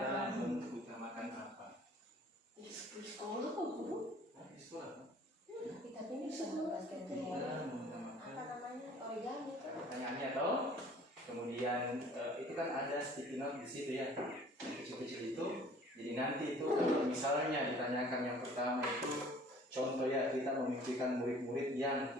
Anda mengutamakan apa? Di sekolah kok guru? Di sekolah. Kita ini semua apa namanya origami kan? Pertanyaannya toh, kemudian itu kan ada sticky note di situ ya, kecil-kecil itu. Jadi nanti itu misalnya ditanyakan yang pertama itu contoh ya, kita memikirkan murid-murid yang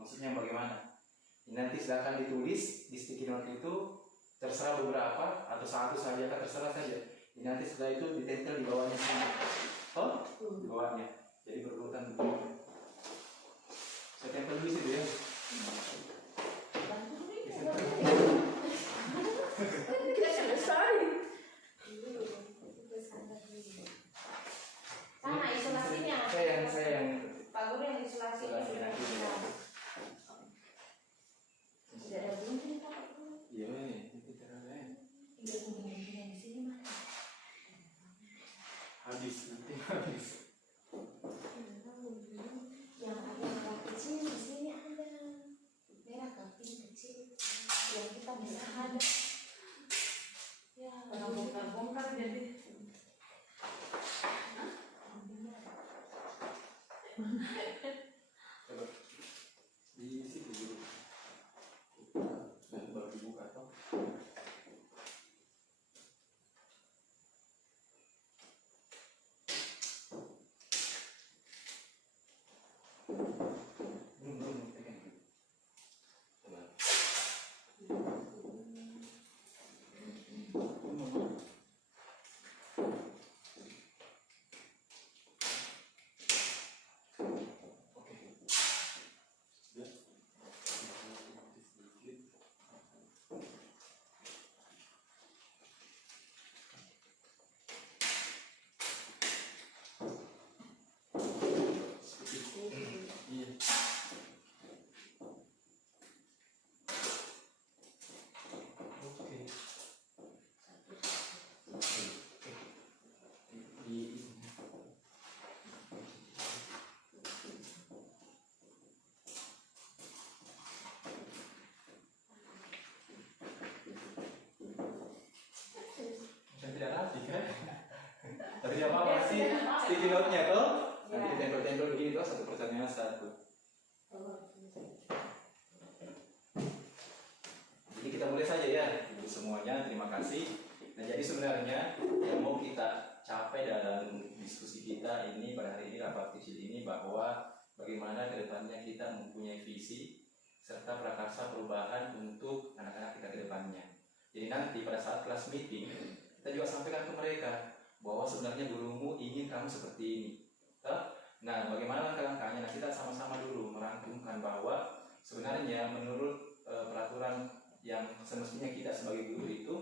maksudnya bagaimana? Nanti silakan ditulis di sticky note itu, terserah beberapa atau satu saja, terserah saja. Nanti setelah itu ditempel di bawahnya sini. Oh, di bawahnya. Jadi berurutan begini. Saya tempel dulu situ ya. Kita selesai. Sana isolasinya. Saya yang Pak Guru yang isolasi. Tidak ada bunyi Pak Guru. Iya, itu caranya. Tidak bunyi di sini mana? Habis. Yang ada merah kecil di sini ada merah keping kecil yang kita bisa ada. Ya, bongkar jadi. Coba di situ dulu. Baru dibuka toh. Tidak rapi kan? Tapi apa sih sticky note-nya tuh? Nanti ditempel-tempel begini tuh, satu pertanyaan satu. Jadi kita mulai saja ya, ibu semuanya. Terima kasih. Nah, jadi sebenarnya yang mau kita capai dalam diskusi kita ini pada hari ini, rapat kecil ini, bahwa bagaimana kedepannya kita mempunyai visi serta prakarsa perubahan untuk anak-anak kita kedepannya. Jadi nanti pada saat kelas meeting kita juga sampaikan ke mereka bahwa sebenarnya gurumu ingin kamu seperti ini. Nah, bagaimana langkah-langkahnya? Nah, kita sama-sama dulu merangkumkan bahwa sebenarnya menurut peraturan yang semestinya kita sebagai guru itu,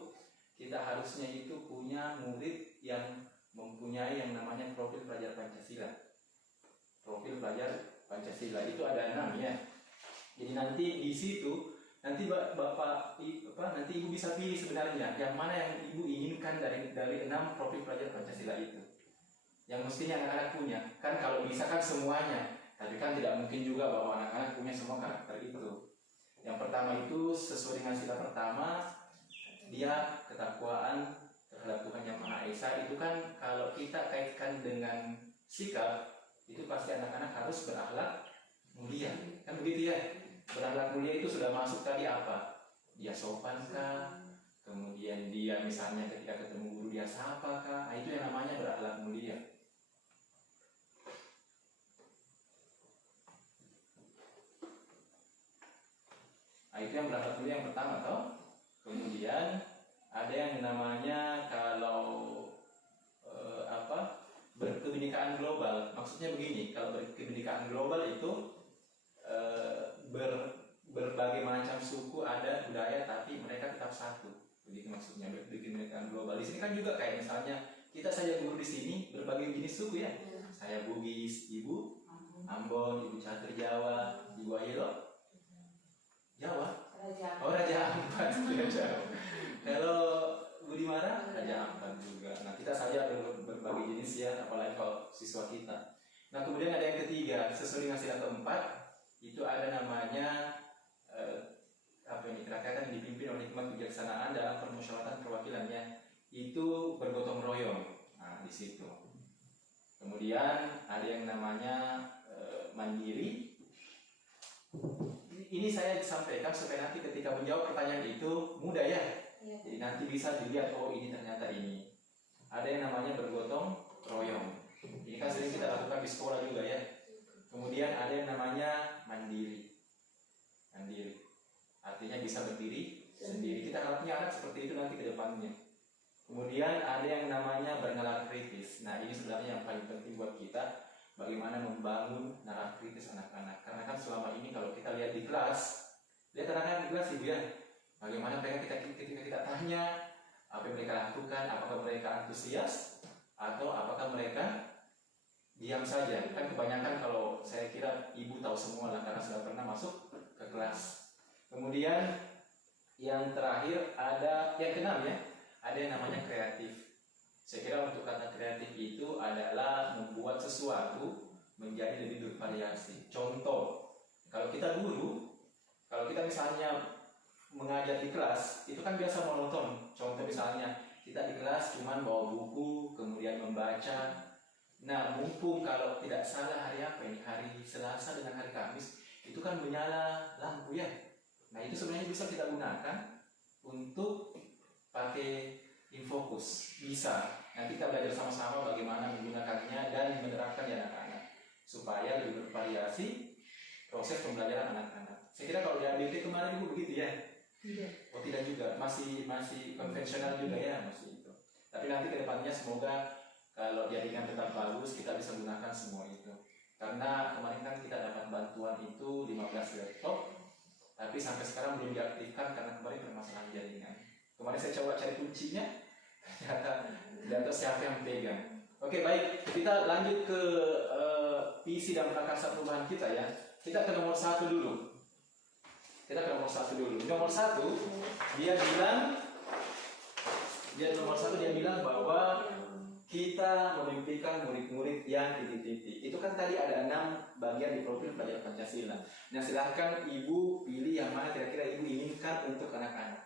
kita harusnya itu punya murid yang mempunyai yang namanya profil pelajar Pancasila. Profil pelajar Pancasila itu ada 6 ya. Jadi nanti di situ nanti nanti ibu bisa pilih sebenarnya yang mana yang ibu inginkan dari 6 profil pelajar Pancasila itu. Yang mestinya anak-anak punya. Kan kalau bisa kan semuanya, tapi kan tidak mungkin juga bahwa anak-anak punya semua karakter itu. Yang pertama itu sesuai dengan sila pertama, dia ketakwaan terhadap Tuhan Yang Maha Esa. Itu kan kalau kita kaitkan dengan sikap, itu pasti anak-anak harus berakhlak mulia. Kan begitu ya? Berakhlak mulia itu sudah masuk tadi apa? Dia sopan kah? Kemudian dia misalnya ketika ketemu guru dia sapa kah? Itu yang namanya berakhlak mulia. Itu yang berakhlak mulia yang pertama toh. Kemudian ada yang namanya kalau berkebinekaan global. Maksudnya begini, kalau berkebinekaan global itu berbagai macam suku, adat, budaya, tapi mereka tetap satu. Begitu maksudnya berkebinekaan global. Di sini kan juga kayak misalnya kita saja guru di sini berbagai jenis suku ya. Saya Bugis, ibu Ambon, ibu Catur Jawa, ibu Aylo Jawa. Oh, Raja Ampat. Kalau Budi Mara, Raja Ampat juga. Nah, kita saja berbagai jenis ya, apalagi kalau siswa kita. Nah, kemudian ada yang ketiga, sesuai dengan sila keempat, itu ada namanya kerakyatan yang dipimpin oleh hikmat kebijaksanaan dalam permusyawaratan perwakilannya. Itu bergotong royong. Nah, di situ. Kemudian ada yang namanya mandiri. Ini saya sampaikan supaya nanti ketika menjawab pertanyaan itu mudah ya. Jadi nanti bisa dilihat, oh ini ternyata ini. Ada yang namanya bergotong royong. Ini kan sering kita lakukan di sekolah juga ya. Kemudian ada yang namanya mandiri. Mandiri. Artinya bisa berdiri sendiri. Kita akan punya anak seperti itu nanti ke depannya. Kemudian ada yang namanya bernalar kritis. Nah ini sebenarnya yang paling penting buat kita. Bagaimana membangun nalar kritis anak-anak. Karena kan selama ini kalau kita lihat di kelas, lihat anak-anak di kelas ibu ya, bagaimana mereka ketika kita tanya apa yang mereka lakukan, apakah mereka antusias atau apakah mereka diam saja. Kan kebanyakan kalau saya kira ibu tahu semua lah karena sudah pernah masuk ke kelas. Kemudian yang terakhir ada yang keenam ya, ada yang namanya kreatif. Saya kira untuk kata kreatif itu adalah membuat sesuatu menjadi lebih bervariasi. Contoh, kalau kita guru, kalau kita misalnya mengajar di kelas, itu kan biasa monoton. Contoh misalnya, kita di kelas cuma bawa buku, kemudian membaca. Nah, mumpung kalau tidak salah hari apa ini? Hari Selasa dengan hari Kamis, itu kan menyala lampu ya. Nah, itu sebenarnya bisa kita gunakan untuk pakai Infokus. Bisa. Nanti kita belajar sama-sama bagaimana menggunakannya dan menerapkan di anak-anak supaya lebih bervariasi proses pembelajaran anak-anak. Saya kira kalau di ABT kemarin ibu begitu ya? Tidak. Oh tidak juga, masih konvensional juga ya, masih itu. Tapi nanti kedepannya semoga kalau jaringan tetap bagus kita bisa gunakan semua itu. Karena kemarin kan kita dapat bantuan itu 15 laptop, tapi sampai sekarang belum diaktifkan karena kemarin permasalahan jaringan. Kemarin saya coba cari kuncinya, ternyata tidak tahu siapa yang pegang. Oke baik, kita lanjut ke visi dan prakarsa perubahan kita ya. Kita ke nomor 1 dulu. Nomor 1 dia bilang bahwa kita memimpikan murid-murid yang titik-titik. Itu kan tadi ada 6 bagian di profil pelajar Pancasila. Nah silahkan ibu pilih yang mana kira-kira ibu inginkan untuk anak-anak.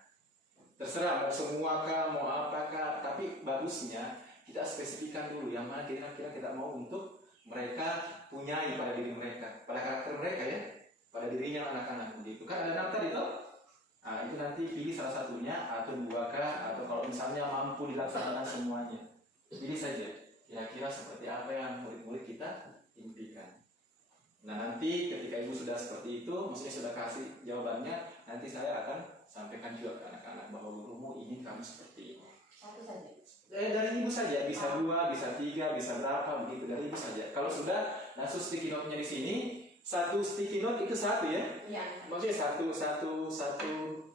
Terserah mau semua kah, mau apakah, tapi bagusnya kita spesifikkan dulu yang mana kira-kira kita mau untuk mereka punyai pada diri mereka, pada karakter mereka ya, pada dirinya anak-anak begitu. Kan ada 6 tadi toh? Nah, itu nanti pilih salah satunya atau 2 kah, atau kalau misalnya mampu dilaksanakan semuanya. Pilih saja kira-kira seperti apa yang murid-murid kita impikan. Nah nanti ketika ibu sudah seperti itu, maksudnya sudah kasih jawabannya, nanti saya akan sampaikan juga ke anak-anak bahwa gurumu ingin kamu seperti ini. Satu saja. Dari ibu saja, bisa 2, bisa 3, bisa berapa begitu dari ibu saja. Kalau sudah langsung sticky note-nya di sini, 1 sticky note itu 1 ya? Iya. Maksudnya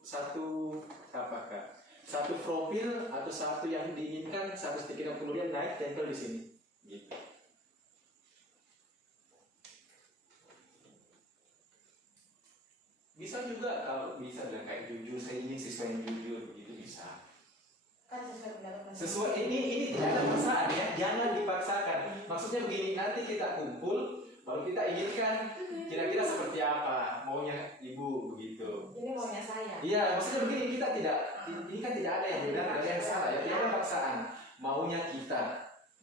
satu apakah? 1 profil atau 1 yang diinginkan, 1 sticky note kemudian naik tempel di sini. Gitu. Bisa juga kalau bisa dan kayak jujur, saya ingin siswa yang jujur begitu bisa. Kan sesuai pendapat Sesuai ini tidak ada paksaan ya, jangan dipaksakan. Maksudnya begini, nanti kita kumpul baru kita inginkan kira-kira seperti apa maunya ibu begitu. Ini maunya saya. Iya, maksudnya begini, kita tidak, ini kan tidak ada yang benar dan yang salah ya, tidak ada paksaan. Maunya kita.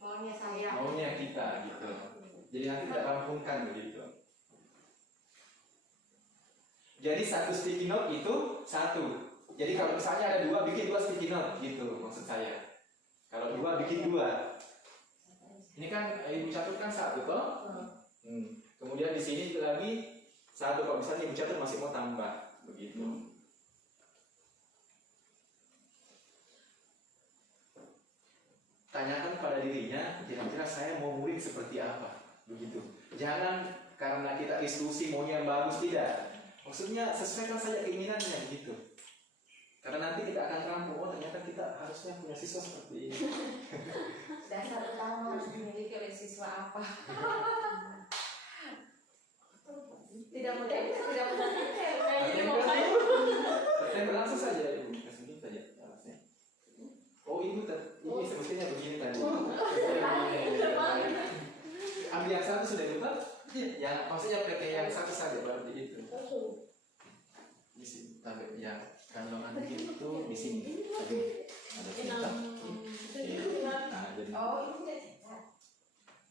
Maunya saya. Maunya kita gitu. Jadi nanti kita rampungkan begitu. Jadi 1 sticky note itu 1. Jadi kalau misalnya ada 2, bikin 2 sticky note gitu maksud saya. Kalau 2 bikin 2. Ini kan ibu catat kan 1 toh? Kemudian di sini lagi 1. Kalau misalnya ibu catat masih mau tambah begitu. Tanyakan pada dirinya, kira-kira saya mau murid seperti apa begitu. Jangan karena kita diskusi maunya yang bagus, tidak. Maksudnya sesuaikan saja keinginannya gitu. Karena nanti kita akan rampung, oh ternyata kita harusnya punya siswa seperti ini. Dasar utama harus dimiliki oleh siswa apa? Tidak mudah kayak gini mau main. Langsung saja ibu, kasih saja alasnya. Oh ibu, ini semestinya begini tadi. Ambil yang 1 sudah lupa? Ya, maksudnya pakai yang 1 saja baru begitu. Di sini sampai yang kandungan itu di sini. Ada tinta. Nah, Oh, ini tidak cepat.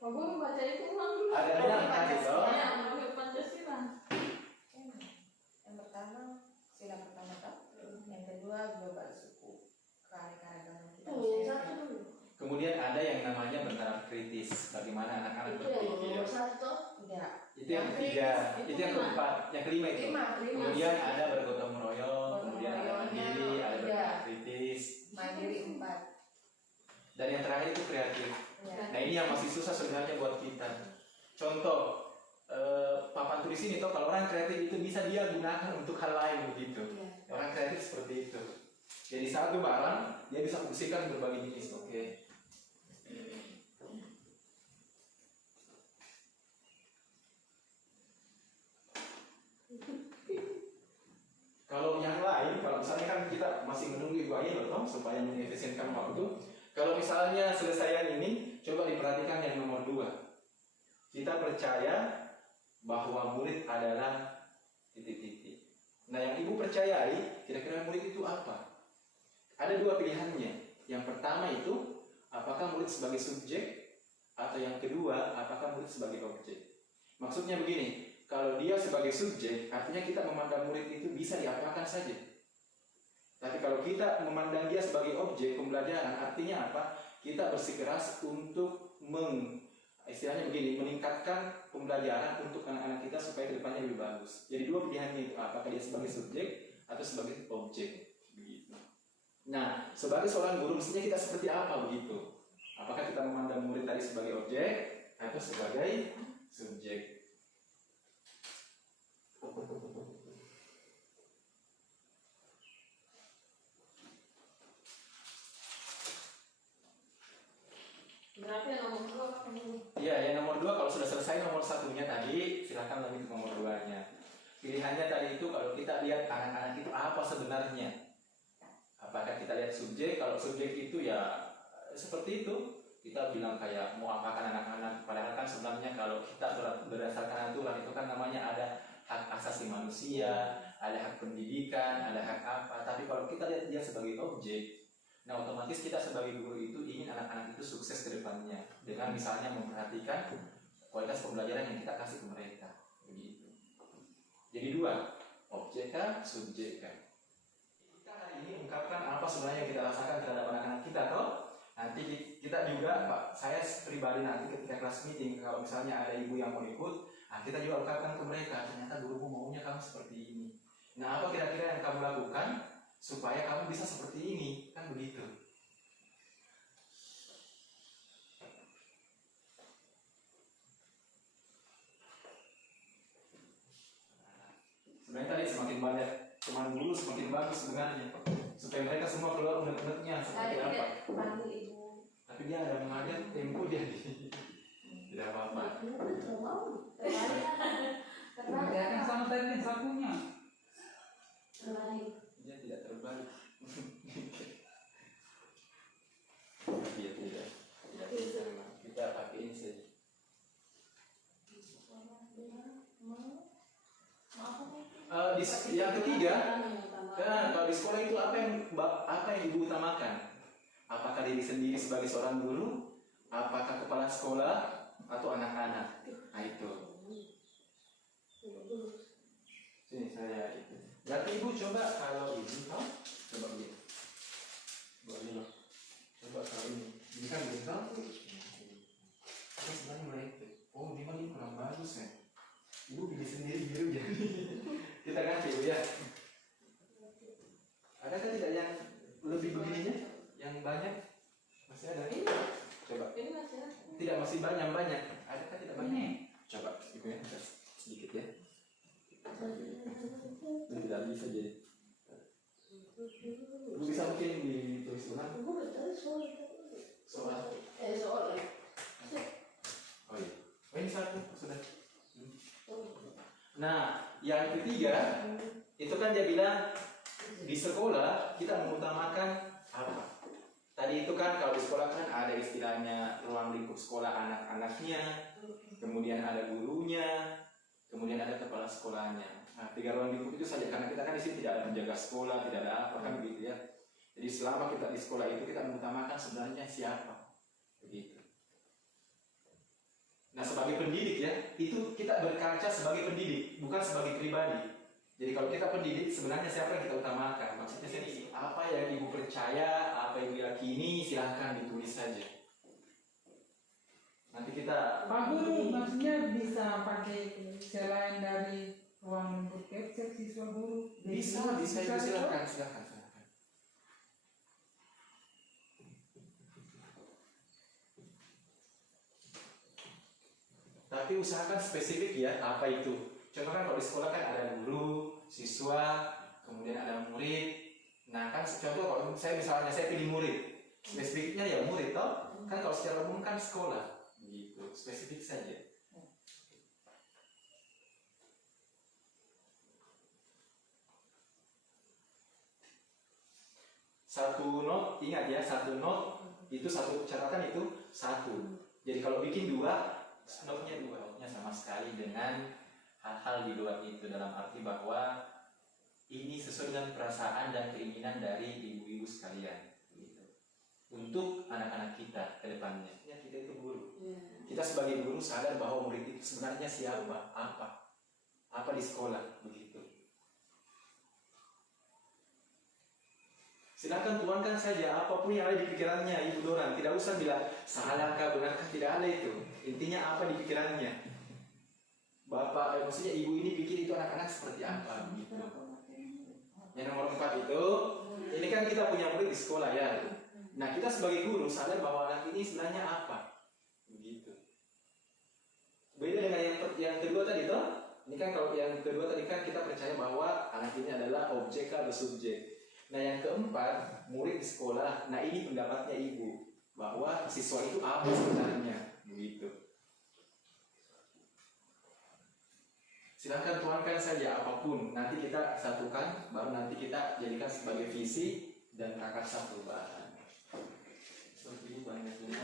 Pak Guru baca itu ulang dulu. Ada empat itu. Ya, menurut Pancasila. Yang pertama, sila pertama kan. Yang kedua, global suku. Keanekaragaman kita. Kemudian ada yang namanya bertaraf kritis. Bagaimana anak-anak berpikir? Tidak. Itu yang ketiga. Itu yang keempat. Yang kelima itu. Kemudian ada bergotong royong. Kemudian ada mandiri. Ada bertaraf kritis. Mandiri 4. Dan yang terakhir itu kreatif. Ya. Nah ini yang masih susah sebenarnya buat kita. Contoh, papan tulis ini toh kalau orang kreatif itu bisa dia gunakan untuk hal lain begitu. Ya. Orang kreatif seperti itu. Jadi satu barang dia bisa fungsikan berbagai jenis. Oke. Kalau yang lain, kalau misalnya kan kita masih menunggu Ibu Ayi loh, supaya mengefisienkan waktu. Kalau misalnya selesaian ini, coba diperhatikan yang nomor 2. Kita percaya bahwa murid adalah titik-titik. Nah yang Ibu percayai, kira-kira murid itu apa? Ada 2 pilihannya. Yang pertama itu, apakah murid sebagai subjek? Atau yang kedua, apakah murid sebagai objek? Maksudnya begini, kalau dia sebagai subjek, artinya kita memandang murid itu bisa diapakan saja. Tapi kalau kita memandang dia sebagai objek pembelajaran, artinya apa? Kita bersikeras untuk istilahnya begini, meningkatkan pembelajaran untuk anak-anak kita supaya kedepannya lebih bagus. Jadi 2 pilihannya itu, apakah dia sebagai subjek atau sebagai objek. Begitu. Nah, sebagai seorang guru mestinya kita seperti apa begitu? Apakah kita memandang murid tadi sebagai objek atau sebagai subjek? Berarti yang nomor 2 apa ini? Iya, yang nomor 2 kalau sudah selesai nomor 1-nya tadi, silakan lanjut ke nomor 2-nya. Pilihannya tadi itu kalau kita lihat anak-anak itu apa sebenarnya? Apakah kita lihat subjek? Kalau subjek itu ya seperti itu. Kita bilang kayak mau apakan anak-anak, padahal kan sebenarnya kalau kita berdasarkan aturan itu kan namanya ada hak asasi manusia, ada hak pendidikan, ada hak apa. Tapi kalau kita lihat dia sebagai objek, nah otomatis kita sebagai guru itu ingin anak-anak itu sukses ke depannya dengan misalnya memperhatikan kualitas pembelajaran yang kita kasih ke mereka. Begitu. Jadi 2, objek kah, subjek kah? Kita hari ini ungkapkan apa sebenarnya yang kita rasakan terhadap anak-anak kita toh. Nanti kita juga, Pak, saya pribadi nanti ketika kelas meeting, kalau misalnya ada ibu yang mau ikut, nah kita juga ungkapkan ke mereka, ternyata gurumu maunya kamu seperti ini. Nah, apa kira-kira yang kamu lakukan supaya kamu bisa seperti ini? Kan begitu. Sebenarnya tadi semakin banyak teman guru semakin bagus sebenarnya, supaya mereka semua keluar unek-uneknya seperti apa. Tapi dia ada mengajar tempo dia tidak apa-apa. Kerjakan sama tadi sakunya. Dia tidak terbalik. Dia tidak bisa. Kita pakai ini saja. Yang ketiga, kalau di sekolah itu apa yang ibu utamakan? Apakah diri sendiri sebagai seorang guru? Apakah kepala sekolah atau anak-anak? Nah itu. Sini saya itu. Berarti ibu coba kalau ini, coba begini. Begini. Coba kalau ini kan bintang. Apa sebenarnya mereka? Oh, ini kurang bagus ya. Ibu pilih sendiri biru jadi. Kita ganti ibu ya. Adakah tidak yang lebih begininya? Yang banyak? Masih ada? Ini. Coba. Ini masih ada. Tidak, masih banyak. Adakah tidak banyak? Coba, ibu ya, sedikit ya. Ini tidak bisa jadi. Ibu bisa mungkin ditulis ulang. Soal. Oh iya. Oh ini satu sudah. Nah, yang ketiga itu kan dia bilang di sekolah kita mengutamakan apa? Tadi itu kan kalau di sekolah kan ada istilahnya ruang lingkup sekolah anak-anaknya, kemudian ada gurunya, kemudian ada kepala sekolahnya. Nah, 3 ruang lingkup itu saja karena kita kan di sini tidak ada penjaga sekolah, tidak ada apa kan begitu ya. Jadi selama kita di sekolah itu kita mengutamakan sebenarnya siapa? begitu. Nah, sebagai pendidik ya, itu kita berkaca sebagai pendidik, bukan sebagai pribadi. Jadi kalau kita pendidik, sebenarnya siapa yang kita utamakan? Maksudnya sih, apa yang ibu percaya, apa yang ibu yakini, silahkan ditulis saja. Nanti kita... Pak Guru, maksudnya bisa pakai selain dari ruang lingkup capture siswa guru? Bisa, silakan. Tapi usahakan spesifik ya, apa itu. Contoh kan kalau di sekolah kan ada guru, siswa, kemudian ada murid. Nah kan contoh kalau misalnya saya pilih murid, spesifiknya ya murid toh. Kan kalau secara umum kan sekolah, gitu. Spesifik saja. Satu note, ingat ya, satu note itu satu catatan itu satu. Jadi kalau bikin dua, note-nya dua, note-nya sama sekali dengan hal-hal di luar itu, dalam arti bahwa ini sesuai dengan perasaan dan keinginan dari ibu-ibu sekalian, gitu. Untuk anak-anak kita ke depannya. Ya, kita itu guru. Kita sebagai guru sadar bahwa murid itu sebenarnya siapa, apa di sekolah, begitu. Silakan tuangkan saja apapun yang ada di pikirannya Ibu Doran. Tidak usah bilang salahkah, benarkah, tidak ada itu. Intinya apa di pikirannya. Bapak, maksudnya ibu ini pikir itu anak-anak seperti apa gitu. Yang nomor 4 itu, ini kan kita punya murid di sekolah ya. Nah kita sebagai guru sadar bahwa anak ini sebenarnya apa, begitu. Beda dengan yang kedua tadi toh. Ini kan kalau yang kedua tadi kan kita percaya bahwa anak ini adalah objek atau subjek. Nah yang keempat, murid di sekolah. Nah ini pendapatnya ibu bahwa siswa itu apa sebenarnya, begitu. Silahkan tuangkan saja apapun. Nanti kita satukan, baru nanti kita jadikan sebagai visi dan prakarsa perubahan. Seperti ini banyaknya.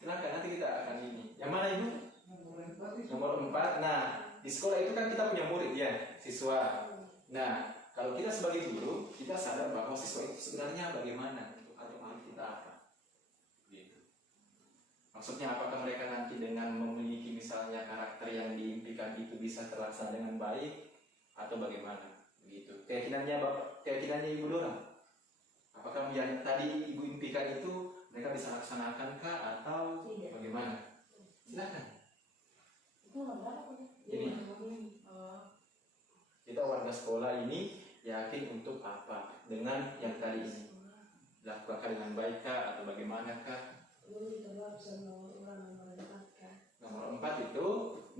Silahkan nanti kita akan ini. Yang mana itu? Nomor 4. Nah. Di sekolah itu kan kita punya murid ya, siswa. Nah, kalau kita sebagai guru, kita sadar bahwa siswa itu sebenarnya bagaimana atau murid kita apa. Gitu. Maksudnya apakah mereka nanti dengan memiliki misalnya karakter yang diimpikan itu bisa terlaksana dengan baik atau bagaimana? Begitu. Keyakinannya Ibu Dora. Apakah yang tadi Ibu impikan itu mereka bisa laksanakan atau bagaimana? Silakan. Ini kita warga sekolah ini yakin untuk apa dengan yang tadi ini, lakukan dengan baikkah atau bagaimanakah? Nomor 4 itu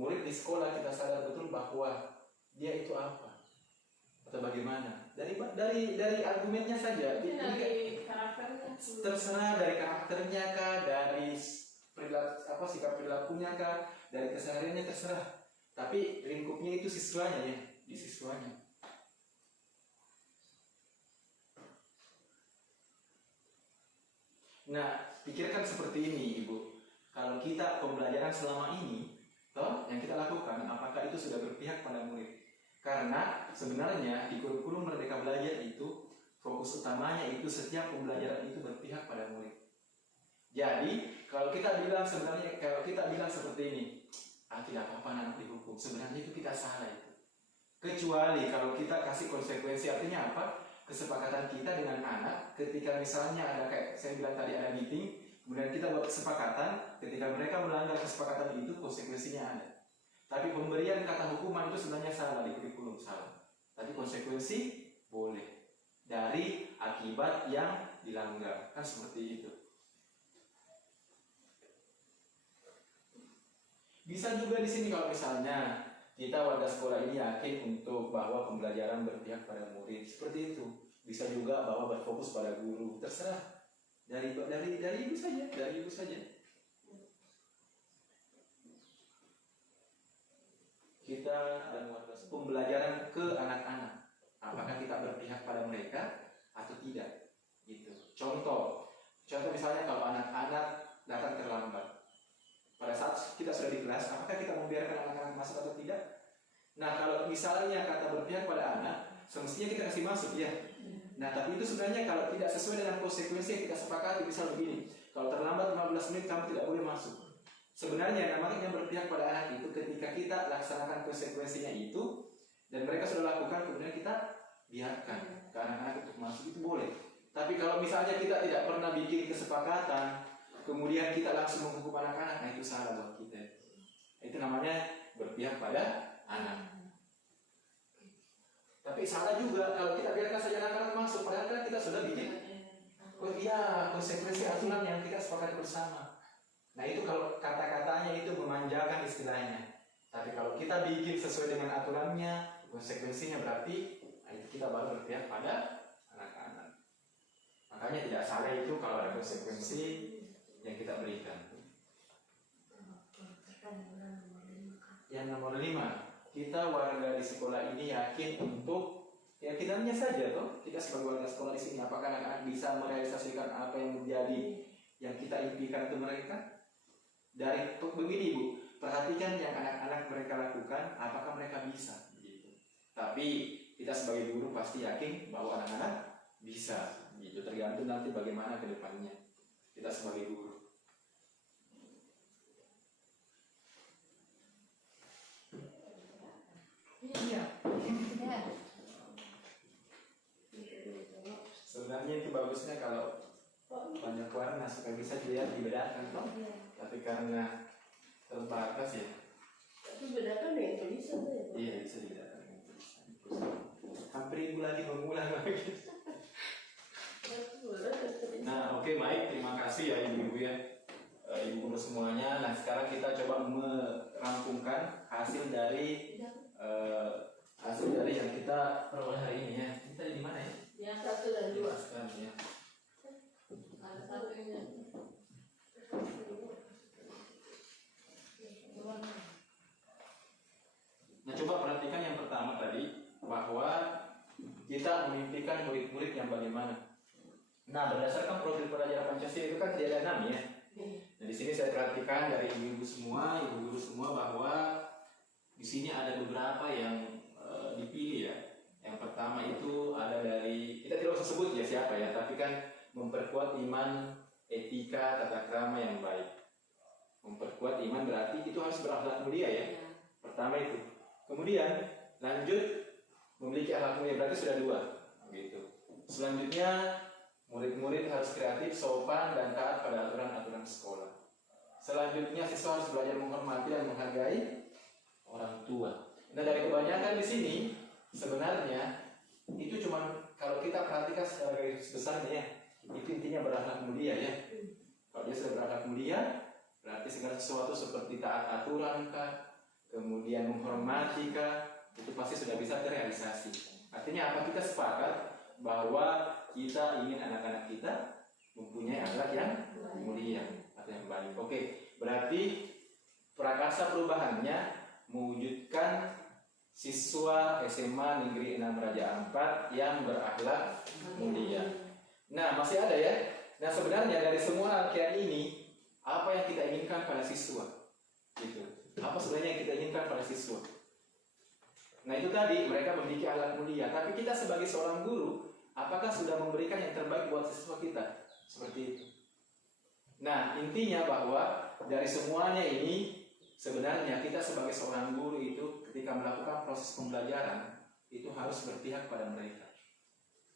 murid di sekolah kita sadar betul bahwa dia itu apa atau bagaimana dari argumennya saja. Dari karakternya. Terserah dari karakternya kah, dari sikap perilakunya kah, dari kesehariannya terserah. Tapi lingkupnya itu siswanya ya, di siswanya. Nah, pikirkan seperti ini Ibu. Kalau kita pembelajaran selama ini, toh yang kita lakukan, apakah itu sudah berpihak pada murid? Karena sebenarnya di kurikulum Merdeka Belajar itu fokus utamanya itu setiap pembelajaran itu berpihak pada murid. Jadi kalau kita bilang seperti ini, tidak apa-apa anak dihukum, sebenarnya itu kita salah itu. Kecuali kalau kita kasih konsekuensi, artinya apa? Kesepakatan kita dengan anak ketika misalnya ada kayak saya bilang tadi ada meeting, kemudian kita buat kesepakatan, ketika mereka melanggar kesepakatan itu konsekuensinya ada. Tapi pemberian kata hukuman itu sebenarnya salah di kurikulum, salah. Tapi konsekuensi boleh dari akibat yang dilanggar, kan seperti itu. Bisa juga di sini kalau misalnya kita warga sekolah ini yakin untuk bahwa pembelajaran berpihak pada murid, seperti itu. Bisa juga bahwa berfokus pada guru, terserah. Dari ibu saja, Kita dan warga pembelajaran ke anak-anak, apakah kita berpihak pada mereka atau tidak? Gitu. Contoh misalnya kalau anak-anak datang terlambat. Pada saat kita sudah di kelas, apakah kita membiarkan anak-anak masuk atau tidak? Nah, kalau misalnya kata berpihak pada anak, semestinya kita kasih masuk ya. Nah, tapi itu sebenarnya kalau tidak sesuai dengan konsekuensi yang kita sepakati, misal begini, kalau terlambat 15 menit kamu tidak boleh masuk. Sebenarnya namanya yang berpihak pada anak itu ketika kita laksanakan konsekuensinya itu dan mereka sudah lakukan, kemudian kita biarkan ke anak-anak untuk masuk, itu boleh. Tapi kalau misalnya kita tidak pernah bikin kesepakatan, kemudian kita langsung menghukum anak-anak, nah itu salah buat kita. Itu namanya berpihak pada anak. Tapi salah juga kalau kita biarkan saja anak-anak masuk, padahal kan kita sudah bikin konsekuensi aturan yang kita sepakati bersama. Nah itu kalau kata-katanya itu memanjakan istilahnya. Tapi kalau kita bikin sesuai dengan aturannya, konsekuensinya berarti nah itu kita baru berpihak pada anak-anak. Makanya tidak salah itu kalau ada konsekuensi yang kita berikan. Yang nomor 5, kita warga di sekolah ini yakin untuk keyakinannya saja toh. Kita sebagai warga sekolah di sini, apakah anak-anak bisa merealisasikan apa yang menjadi yang kita impikan untuk mereka? Dari begini Bu, perhatikan yang anak-anak mereka lakukan, apakah mereka bisa? Gitu. Tapi kita sebagai guru pasti yakin bahwa anak-anak bisa. Gitu. Tergantung nanti bagaimana ke depannya kita sebagai guru. Iya. Sebenarnya itu bagusnya kalau banyak warna supaya bisa dilihat dibedakan toh. Tapi karena terbatas ya. Tapi bedakan ya bisa tuh ya. Iya bisa dibedakan. Hampir ibu lagi mengulang lagi. Nah oke, baik, terima kasih ya ibu-ibu ya, ibu guru semuanya. Nah sekarang kita coba merampungkan hasil dari yang kita peroleh hari ini ya. Kita di mana ya? Yang 1 dan 2. Ya. Ada satunya. Nah coba perhatikan yang pertama tadi, bahwa kita memimpikan murid-murid yang bagaimana. Nah berdasarkan profil pelajaran Pancasila itu kan tidak ada 6 ya. Nah di sini saya perhatikan dari ibu guru semua bahwa di sini ada beberapa yang dipilih ya. Yang pertama itu ada dari, kita tidak usah sebut ya siapa ya, tapi kan memperkuat iman, etika, tata krama yang baik. Memperkuat iman berarti itu harus berakhlak mulia ya. Pertama itu. Kemudian lanjut memiliki akhlak mulia, berarti sudah 2 gitu. Selanjutnya murid-murid harus kreatif, sopan dan taat pada aturan-aturan sekolah. Selanjutnya siswa harus belajar menghormati dan menghargai orang tua. Nah dari kebanyakan di sini sebenarnya itu cuma kalau kita perhatikan secara garis besarnya ya, itu intinya berakhlak mulia ya. Kalau dia sudah berakhlak mulia, berarti segala sesuatu seperti taat aturan kah, kemudian menghormati kah, itu pasti sudah bisa terrealisasi. Artinya apa? Kita sepakat bahwa kita ingin anak-anak kita mempunyai akhlak yang mulia atau yang baik. Oke, berarti prakarsa perubahannya mewujudkan siswa SMA Negeri 6 Raja Ampat yang berakhlak mulia. Nah, masih ada ya. Nah, sebenarnya dari semua rangkaian ini, apa yang kita inginkan pada siswa? Gitu. Apa sebenarnya yang kita inginkan pada siswa? Nah, itu tadi mereka memiliki akhlak mulia. Tapi kita sebagai seorang guru, apakah sudah memberikan yang terbaik buat siswa kita? Seperti itu. Nah, intinya bahwa dari semuanya ini sebenarnya kita sebagai seorang guru itu ketika melakukan proses pembelajaran itu harus berpihak pada mereka,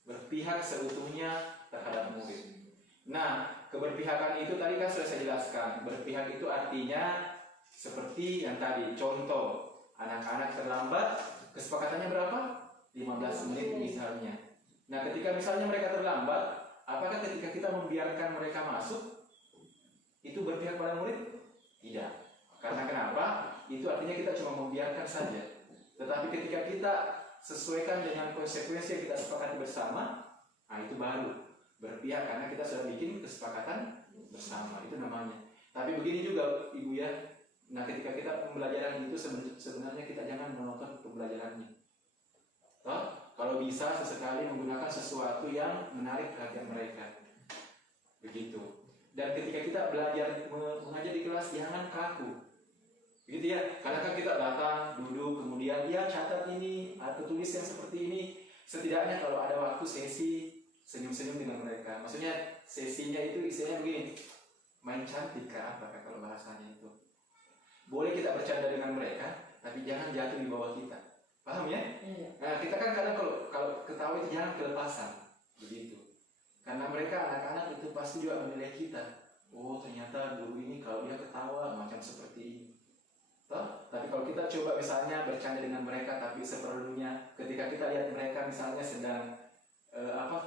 berpihak seutuhnya terhadap murid. Nah, keberpihakan itu tadi kan sudah saya jelaskan. Berpihak itu artinya seperti yang tadi, contoh anak-anak terlambat, kesepakatannya berapa? 15 menit misalnya. Nah, ketika misalnya mereka terlambat, apakah ketika kita membiarkan mereka masuk itu berpihak pada murid? Tidak. Karena kenapa? Itu artinya kita cuma membiarkan saja. Tetapi ketika kita sesuaikan dengan konsekuensi yang kita sepakati bersama, nah itu baru berpihak karena kita sudah bikin kesepakatan bersama. Itu namanya. Tapi begini juga Ibu ya. Nah ketika kita pembelajaran itu sebenarnya kita jangan menonton pembelajarannya. Toh, kalau bisa sesekali menggunakan sesuatu yang menarik perhatian mereka. Begitu. Dan ketika kita belajar mengajar di kelas jangan kaku. Gitu ya, karena kan kita datang, duduk, kemudian dia catat ini atau tulis yang seperti ini. Setidaknya kalau ada waktu sesi senyum-senyum dengan mereka. Maksudnya sesinya itu isinya begini, main cantik kah apakah kalau bahasanya itu. Boleh kita bercanda dengan mereka, tapi jangan jatuh di bawah kita. Paham ya? Iya. Nah, kita kan kadang kalau ketawa itu jangan kelepasan, begitu. Karena mereka anak-anak itu pasti juga menilai kita. Oh, ternyata guru ini kalau dia ketawa macam seperti ini. Toh? Tapi kalau kita coba misalnya bercanda dengan mereka tapi seperlunya, ketika kita lihat mereka misalnya sedang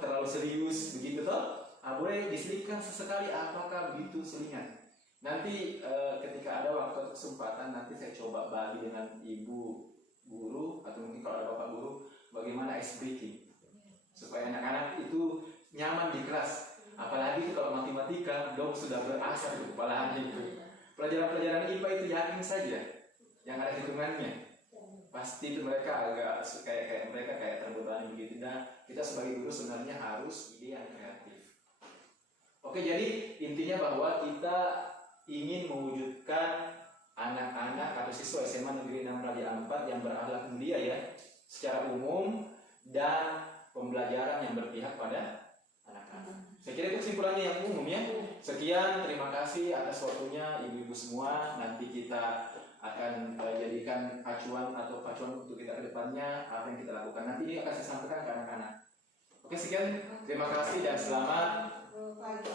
terlalu serius begitu toh, boleh diselipkan sesekali apakah begitu selingan. Nanti ketika ada waktu kesempatan nanti saya coba bagi dengan ibu guru atau mungkin kalau ada bapak guru bagaimana ice breaking supaya anak-anak itu nyaman di kelas. Apalagi kalau matematika dong sudah berasal di kepalanya itu. Pelajaran-pelajaran IPA itu yakin saja yang ada hitungannya. Pasti itu mereka agak kayak terbebani begitu. Nah, kita sebagai guru sebenarnya harus ide yang kreatif. Oke, jadi intinya bahwa kita ingin mewujudkan anak-anak atau siswa SMA Negeri 6 Raja Ampat yang berakhlak mulia ya, secara umum dan pembelajaran yang berpihak pada anak-anak. Saya kira itu kesimpulannya yang umum ya. Sekian, terima kasih atas waktunya ibu-ibu semua. Nanti kita akan jadikan acuan untuk kita ke depannya apa yang kita lakukan. Nanti ini akan saya sampaikan ke anak-anak. Oke, sekian, terima kasih dan selamat pagi.